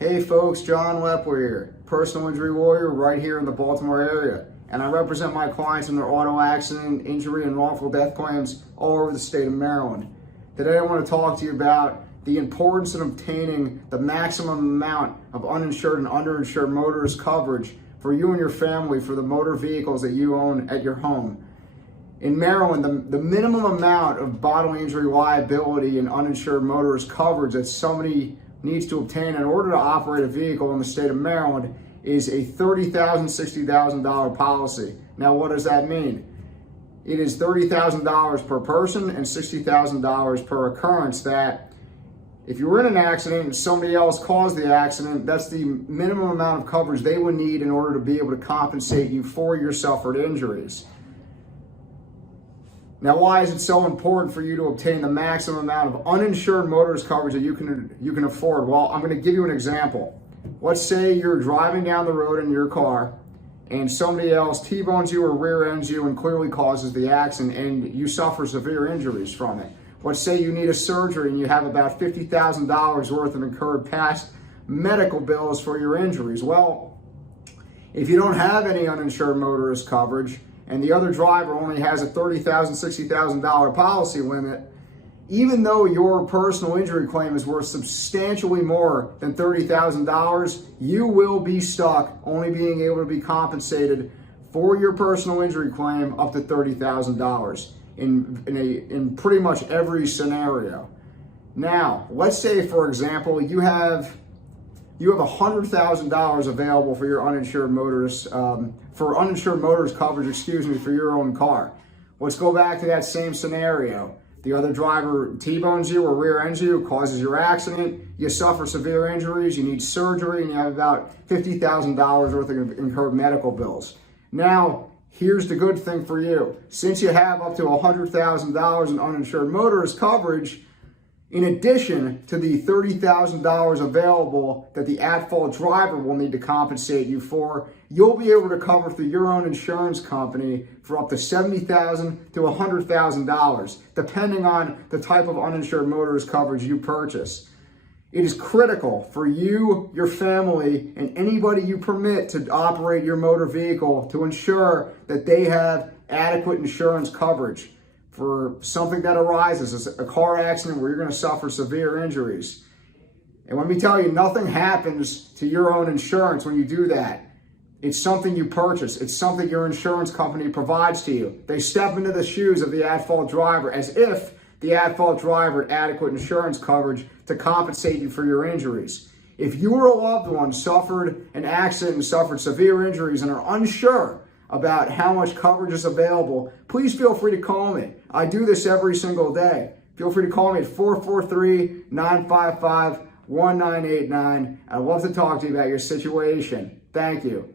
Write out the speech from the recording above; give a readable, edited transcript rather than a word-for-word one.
Hey folks, John Leppler here, personal injury warrior right here in the Baltimore area. And I represent my clients in their auto accident, injury, and wrongful death claims all over the state of Maryland. Today I want to talk to you about the importance of obtaining the maximum amount of uninsured and underinsured motorist coverage for you and your family for the motor vehicles that you own at your home. In Maryland, the minimum amount of bodily injury liability and uninsured motorist coverage that somebody needs to obtain in order to operate a vehicle in the state of Maryland is a $30,000, $60,000 policy. Now, what does that mean? It is $30,000 per person and $60,000 per occurrence that if you were in an accident and somebody else caused the accident, that's the minimum amount of coverage they would need in order to be able to compensate you for your suffered injuries. Now, why is it so important for you to obtain the maximum amount of uninsured motorist coverage that you can afford? Well, I'm going to give you an example. Let's say you're driving down the road in your car and somebody else T-bones you or rear ends you and clearly causes the accident and you suffer severe injuries from it. Let's say you need a surgery and you have about $50,000 worth of incurred past medical bills for your injuries. Well, if you don't have any uninsured motorist coverage, and the other driver only has a $30,000, $60,000 policy limit, even though your personal injury claim is worth substantially more than $30,000, you will be stuck only being able to be compensated for your personal injury claim up to $30,000 in pretty much every scenario. Now, let's say, for example, you have $100,000 available for your uninsured motorist, for uninsured motorist coverage, for your own car. Let's go back to that same scenario. The other driver T-bones you or rear ends you, causes your accident, you suffer severe injuries, you need surgery, and you have about $50,000 worth of incurred medical bills. Now, here's the good thing for you. Since you have up to $100,000 in uninsured motorist coverage, in addition to the $30,000 available that the at-fault driver will need to compensate you for, you'll be able to cover through your own insurance company for up to $70,000 to $100,000, depending on the type of uninsured motorist coverage you purchase. It is critical for you, your family, and anybody you permit to operate your motor vehicle to ensure that they have adequate insurance coverage for something that arises as a car accident where you're going to suffer severe injuries. And let me tell you, nothing happens to your own insurance when you do that. It's something you purchase. It's something your insurance company provides to you. They step into the shoes of the at-fault driver as if the at-fault driver had adequate insurance coverage to compensate you for your injuries. If you or a loved one suffered an accident and suffered severe injuries and are unsure about how much coverage is available, please feel free to call me. I do this every single day. Feel free to call me at 443-955-1989. I'd love to talk to you about your situation. Thank you.